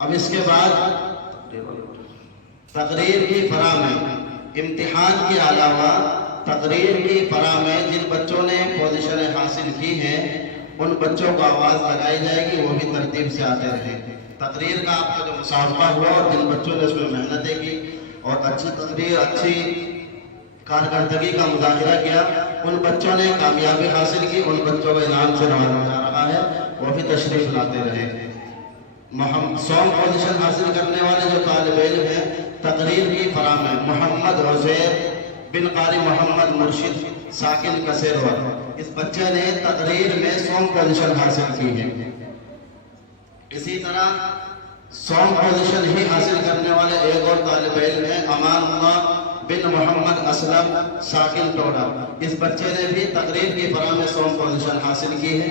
اب اس کے بعد تقریر کی فراہ میں امتحان کے علاوہ تقریر کی فراہ میں جن بچوں نے پوزیشنیں حاصل کی ہیں ان بچوں کو آواز لگائی جائے گی، وہ بھی ترتیب سے آتے رہیں۔ تقریر کا آپ کا جو مسابقہ ہوا اور جن بچوں نے اس میں محنتیں کی اور اچھی تقریر، اچھی کارکردگی کا مظاہرہ کیا، ان بچوں نے کامیابی حاصل کی، ان بچوں کو انعام سے نوازا جا رہا ہے، وہ بھی تشریف لاتے رہے۔ سونگ پوزیشن حاصل کرنے والے جو طالب علم ہیں تقریر کی فراہ میں محمد عزیر بن قاری محمد مرشد ساکن کسیروا، اس بچے نے تقریر میں سونگ پوزیشن حاصل کی ہے۔ اسی طرح سونگ پوزیشن ہی حاصل کرنے والے ایک اور طالب علم ہیں امان اللہ بن محمد اسلم ساکن ٹوڈا، اس بچے نے بھی تقریر کی فراہ میں سونگ پوزیشن حاصل کی ہے۔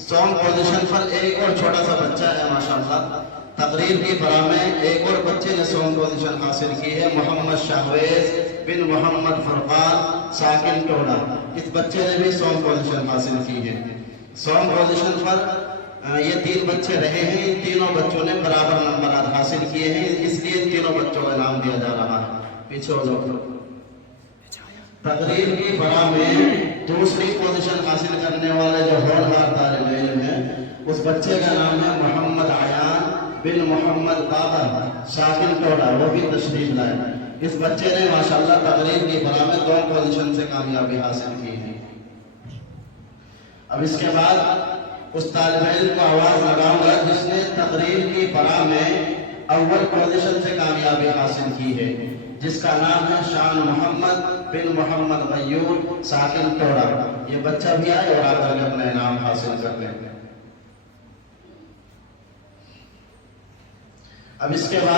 سونگ پوزیشن پر ایک اور چھوٹا سا بچہ ہے ماشاءاللہ، تقریر کی فراہ میں ایک اور بچے نے سونگ پوزیشن حاصل کی ہے، محمد شاہویز بن محمد فرقان ساکن ٹوڈا، اس بچے نے بھی سونگ پوزیشن حاصل کی ہے۔ سونگ پوزیشن پر یہ 3 بچے رہے ہیں، ان تینوں بچوں نے برابر نمبرات حاصل کیے ہیں، اس لیے ان تینوں بچوں کو انعام دیا جا رہا ہے۔ پیچھے ہو جاؤ۔ تقریر کی فراہ میں دوسری پوزیشن حاصل کرنے والے جو ہونہار طالب علم ہیں اس بچے کا نام ہے محمد عیان بن محمد بابر ساکن ٹوڈا، وہ بھی تشریف لائے۔ اس بچے نے ماشاءاللہ تقریر کی فراہ میں 2 پوزیشن سے کامیابی حاصل کی ہے۔ اب اس کے بعد اس طالب علم کو آواز لگاؤں گا جس نے تقریر کی فراہ میں اول پوزیشن سے کامیابی حاصل کی ہے، جس کا نام ہے شان محمد بن محمد غیور ساکن ٹوڈا۔ یہ بچہ بھی آئے اور آ کر اپنا انعام حاصل کر لیں۔ اب اس کے بعد